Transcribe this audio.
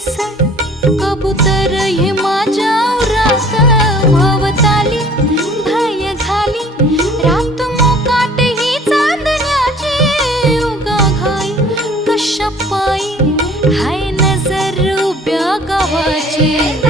उरास कबुतर हे माझ्या उरास भवताली भय झाली. रात मोकाट ही चांदण्याची उगा घाई कशा पायी हाय नजर उभ्या गावाची.